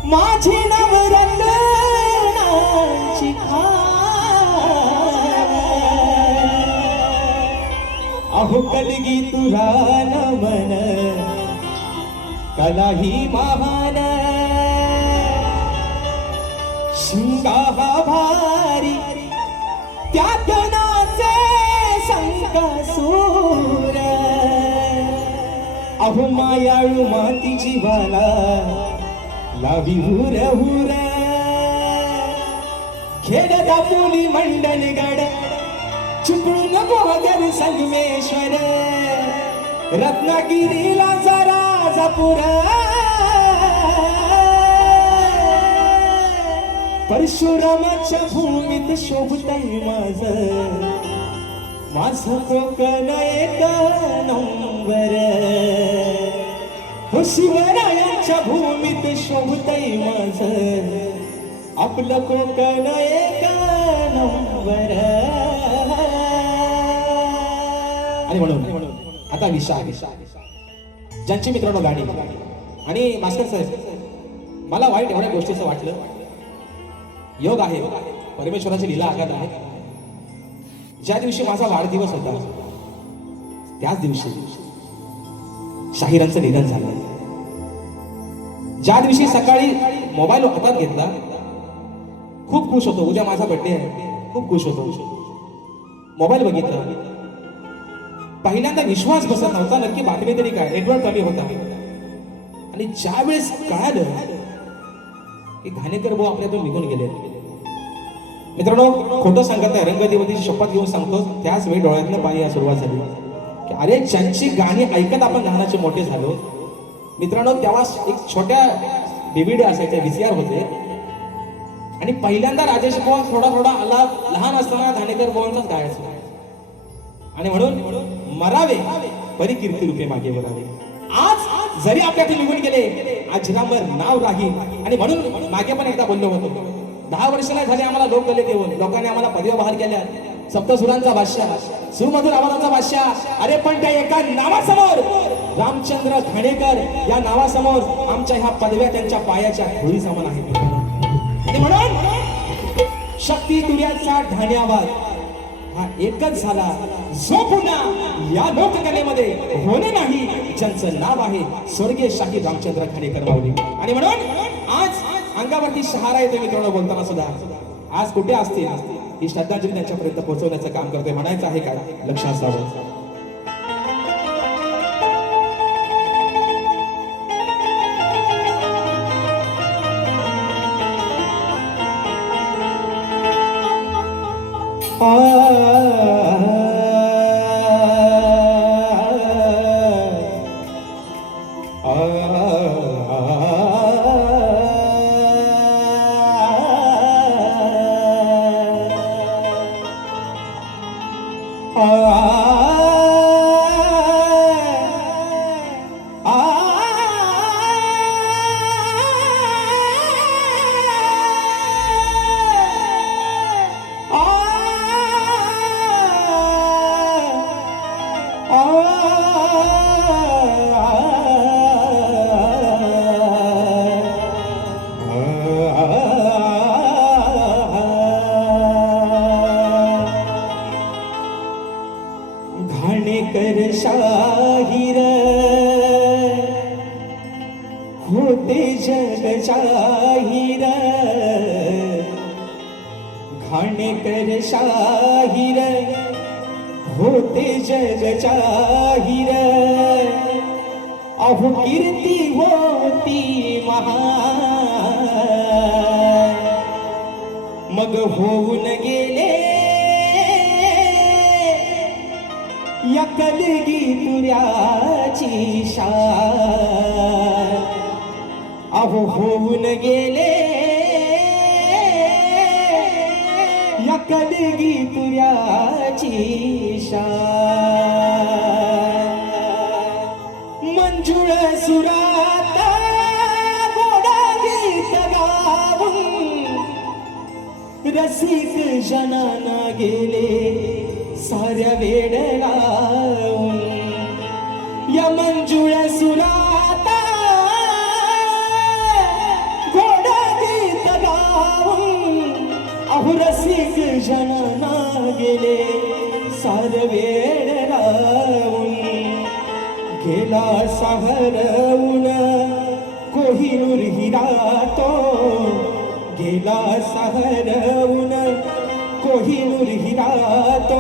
माझी नवरत्नाची खान अहो कलगी तुला नमन कलाही महान शिंगा हा भारी त्यात नाचे संकासूर अहो मायाळू माती जीवाला लावी हुर हुर खेळता पुली मंडन गड चिपळून गोगर संगमेश्वर रत्नागिरीला जरा जपूर परशुरामाच्या भूमीत शोभतय माझं कोकण एक नंबर हो शिवरायांच्या भूमीत शोभतय आपलं कोकण एक नंबर आणि म्हणून आता विषय ज्यांची मित्रांनो गाणी आणि मास्टर साहेब मला वाईट एवढ्या गोष्टीचं वाटलं योग आहे परमेश्वराची लीला आघात आहे ज्या दिवशी माझा वाढदिवस होता त्याच दिवशी शाहिरांचं निधन झालं ज्या दिवशी सकाळी मोबाईल हातात घेतला खूप खुश होतो उद्या माझा बर्थडे आहे खूप खुश होतो मोबाईल बघितला पहिल्यांदा विश्वास बसत नव्हता नक्की बातमी तरी काय नेटवर्क कमी होता आणि ज्या वेळेस कळालं की घाणेकर भाऊ आपल्यातून निघून गेले मित्रांनो खोटं सांगत आहे रंगदेवतेची शपथ घेऊन सांगतो त्याच वेळी डोळ्यातनं पाणी या सुरुवात झाली की अरे ज्यांची गाणी ऐकत आपण लहानाचे मोठे झालो मित्रांनो तेव्हा एक छोट्या DVD असायच्या VCR होते आणि पहिल्यांदा राजेश पवार थोडा थोडा आला लहान असताना घाणेकर भाऊंचाच गायचा आणि म्हणून मरावे परी कीर्ती रूपे मागे वळावे आज जरी आपल्यातून निघून गेले अजरामर नाव राहील आणि म्हणून मागे पण एकदा बोललो होतो 10 वर्ष नाही झाले आम्हाला लोक गले देऊन लोकांनी आम्हाला पदव्या बहाल केल्या सप्तसुरांचा बादशाह सुमधुर आवाजाचा बादशाह अरे पण त्या एका नावासमोर रामचंद्र घाणेकर या नावासमोर आमच्या ह्या पदव्या त्यांच्या पायाच्या धुळी समान आहेत आणि म्हणून शक्ती तुर्याचा ढाण्यावाद हा एकच झाला जो पुन्हा या लोककलेमध्ये होणे नाही ज्यांचं नाव आहे स्वर्गीय शाहीर रामचंद्र घाणेकर माऊली आणि म्हणून आज अंगावरती शहारा येतो मित्रांनो बोलताना सुद्धा आज कुठे असतील ही श्रद्धांजली त्यांच्यापर्यंत पोहोचवण्याचं काम करतोय म्हणायचं आहे काय लक्षात असावं घाणेकर शाहीर होते जग जाहीर घाणेकर शाहीर होते जग जाहीर अहो कीर्ती होती महान मग होऊन गेले या कलगी तुर्याची शान अहो होऊन गेले या कलगी तुर्याची शान मंजुळ सुरात गोडा गीत गाऊन रसिक जनाना गेले साऱ्या वेड लावून या मंजुळ सुरात गोड जनाना गेले सार वेळ राहून गेला साहरवून कोहिनूर हिरा तो गेला साहरवून कोहिनूर हिरा तो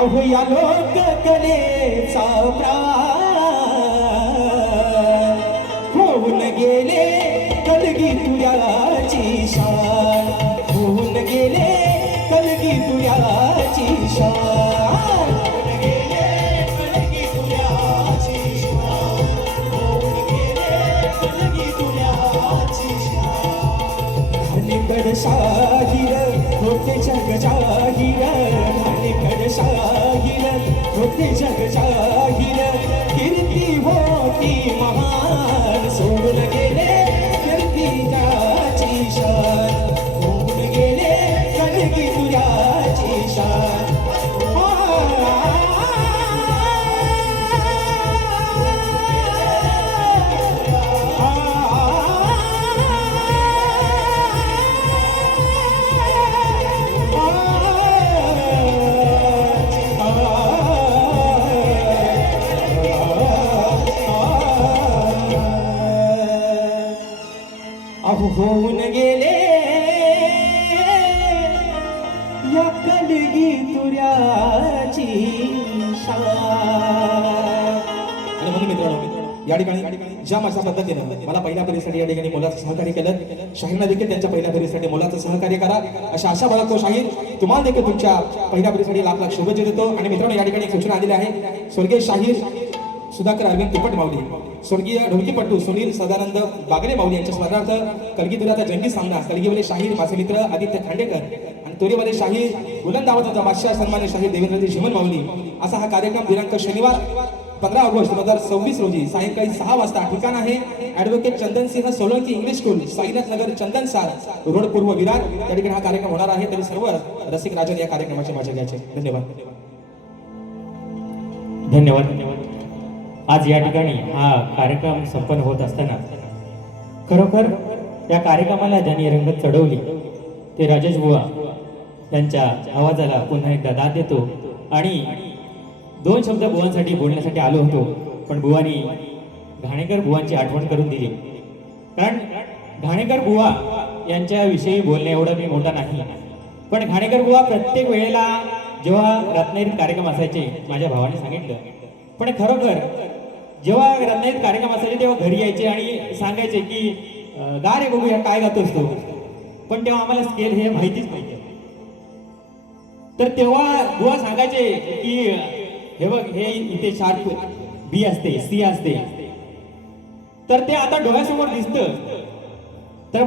अहो या लोक कलेचा प्राण होऊन गेले कलगी तुझ्याची शान होऊन गेले कलगी तुझ्याची शान होऊन गेले कलगी तुझ्याची शान होऊन गेले कलगी तुझ्याची शान अलीकड शाहीर होते जग जाहीर अलीकड शाहीर होते जग जाहीर कीर्ती होती महान सोडून गेले कीर्तीची शान होऊन गेले कलगी तुझ्याची शान अहो होऊन गेले या कलगी तुऱ्याची शान. आणि म्हणून मित्रांनो या ठिकाणी ज्या माझ्या पद्धतीनं मला पहिल्या फेरीसाठी या ठिकाणी मोलाचं सहकार्य केलं, शाहीरना देखील त्यांच्या पहिल्या फेरीसाठी मोलाचं सहकार्य करा अशा आशा बाळगतो. शाहीर तुम्हाला देखील तुमच्या पहिल्या फेरीसाठी लाख लाख शुभेच्छा देतो. आणि मित्रांनो या ठिकाणी एक सूचना आलेली आहे. स्वर्गीय शाहीर सुधाकर अरविंद तिपट माऊली, स्वर्गीय ढोलकीपट्टू सुनील सदानंद बागले माऊली यांच्या स्मरणार्थ कलगीतुऱ्याचा जंगी सामना कलगीवाले शाहीर माझे मित्र आदित्य खांडेकर आणि तोरेवाले शाहीर बुलंद आवाजाचा बादशाह सन्मान्य शाहीर देवेंद्रजी झिमन माऊली असा हा कार्यक्रम दिनांक शनिवार 15 ऑगस्ट 2026 रोजी सायंकाळी 6 वाजता. ठिकाण आहे advocate Chandansingh Solanki English school, Sainath Nagar, Chandansar road, पूर्व विरार. त्या ठिकाणी हा कार्यक्रम होणार आहे. तरी सर्व रसिक राजन या कार्यक्रमाचे मजा घ्यायचे. धन्यवाद. धन्यवाद. आज या ठिकाणी हा कार्यक्रम संपन्न होत असताना खरोखर या कार्यक्रमाला ज्यांनी रंगत चढवली ते राजेश बुवा त्यांच्या आवाजाला पुन्हा एकदा दाद देतो. आणि 2 शब्द बुवांसाठी बोलण्यासाठी आलो होतो, पण बुवानी घाणेकर बुवांची आठवण करून दिली. कारण घाणेकर बुवा यांच्या विषयी बोलणे एवढं मी मोठा नाही, पण घाणेकर बुवा प्रत्येक वेळेला जेव्हा रत्नागिरीत कार्यक्रम असायचे माझ्या भावाने सांगितलं, पण खरोखर जेव्हा रत्नागिरीत कार्यक्रम असायचे तेव्हा घरी यायचे आणि सांगायचे की गा रे बघूया काय गातोस तो. पण तेव्हा आम्हाला स्केल हे माहितीच नव्हतं. तर तेव्हा बुवा सांगायचे की हे बघ हे इथे शार्प बी असते, सी असते. तर ते आता डोळ्यासमोर दिसतं. तर